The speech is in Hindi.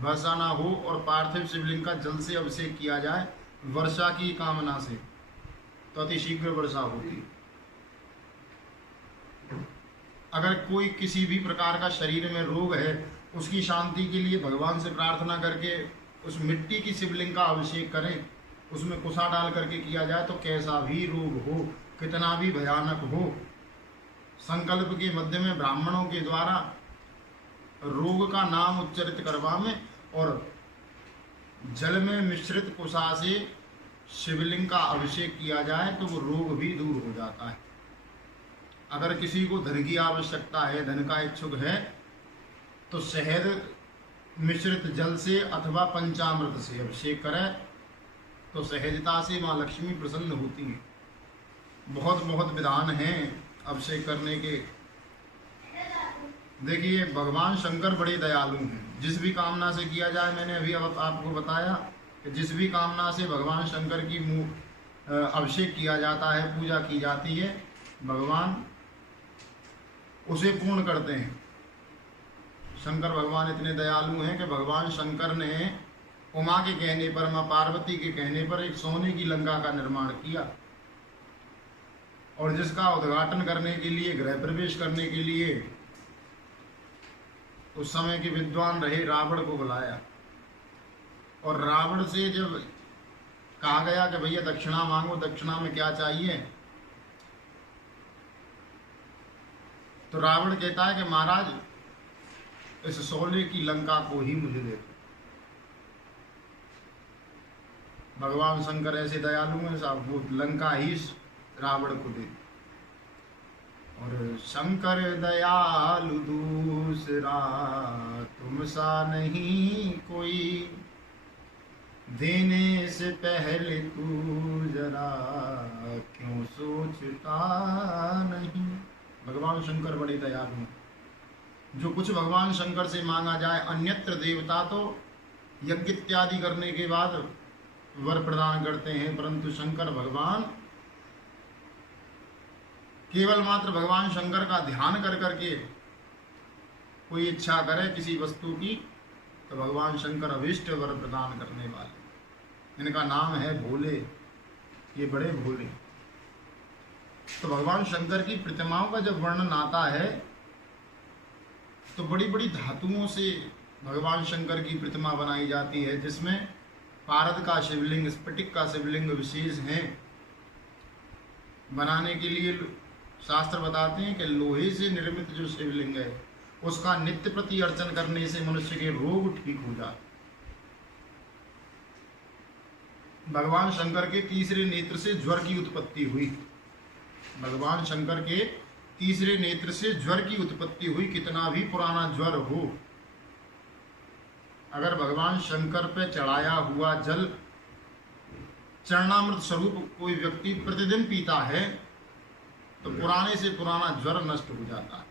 भसाना हो और पार्थिव शिवलिंग का जल से अभिषेक किया जाए वर्षा की कामना से, तो अतिशीघ्र वर्षा होती। अगर कोई किसी भी प्रकार का शरीर में रोग है, उसकी शांति के लिए भगवान से प्रार्थना करके उस मिट्टी की शिवलिंग का अभिषेक करें, उसमें कुशा डाल करके किया जाए, तो कैसा भी रोग हो, कितना भी भयानक हो, संकल्प के मध्य में ब्राह्मणों के द्वारा रोग का नाम उच्चरित करवाने और जल में मिश्रित कुशा से शिवलिंग का अभिषेक किया जाए तो वो रोग भी दूर हो जाता है। अगर किसी को धन की आवश्यकता है, धन का इच्छुक है, तो शहद मिश्रित जल से अथवा पंचामृत से अभिषेक करें, तो सहजता से माँ लक्ष्मी प्रसन्न होती है। बहुत बहुत विधान हैं अभिषेक करने के। देखिए, भगवान शंकर बड़े दयालु हैं। जिस भी कामना से किया जाए, मैंने अभी अब आपको बताया कि जिस भी कामना से भगवान शंकर की अभिषेक किया जाता है, पूजा की जाती है, भगवान उसे पूर्ण करते हैं। शंकर भगवान इतने दयालु हैं कि भगवान शंकर ने उमा के कहने पर, माँ पार्वती के कहने पर एक सोने की लंका का निर्माण किया और जिसका उद्घाटन करने के लिए, गृह प्रवेश करने के लिए उस समय के विद्वान रहे रावण को बुलाया। और रावण से जब कहा गया कि भैया दक्षिणा मांगो, दक्षिणा में क्या चाहिए, तो रावण कहता है कि महाराज इस सोने की लंका को ही मुझे दे दो। भगवान शंकर ऐसे दयालु हैं साहब, वो लंका ही रावण को दे। और शंकर दयालु दूसरा तुम सा नहीं कोई, देने से पहले तू जरा क्यों सोचता नहीं। भगवान शंकर बड़े दयालु हैं। जो कुछ भगवान शंकर से मांगा जाए, अन्यत्र देवता तो यज्ञ इत्यादि करने के बाद वर प्रदान करते हैं, परंतु शंकर भगवान केवल मात्र भगवान शंकर का ध्यान कर करके कोई इच्छा करे किसी वस्तु की, तो भगवान शंकर अभिष्ट वर प्रदान करने वाले। इनका नाम है भोले, ये बड़े भोले। तो भगवान शंकर की प्रतिमाओं का जब वर्णन आता है, तो बड़ी बड़ी धातुओं से भगवान शंकर की प्रतिमा बनाई जाती है, जिसमें पारद का शिवलिंग, स्फटिक का शिवलिंग विशेष हैं। बनाने के लिए शास्त्र बताते हैं कि लोहे से निर्मित जो शिवलिंग है, उसका नित्य प्रति अर्चन करने से मनुष्य के रोग ठीक हो जाते। भगवान शंकर के तीसरे नेत्र से ज्वर की उत्पत्ति हुई। भगवान शंकर के तीसरे नेत्र से ज्वर की उत्पत्ति हुई। कितना भी पुराना ज्वर हो, अगर भगवान शंकर पे चढ़ाया हुआ जल चरणामृत स्वरूप कोई व्यक्ति प्रतिदिन पीता है, तो पुराने से पुराना ज्वर नष्ट हो जाता है।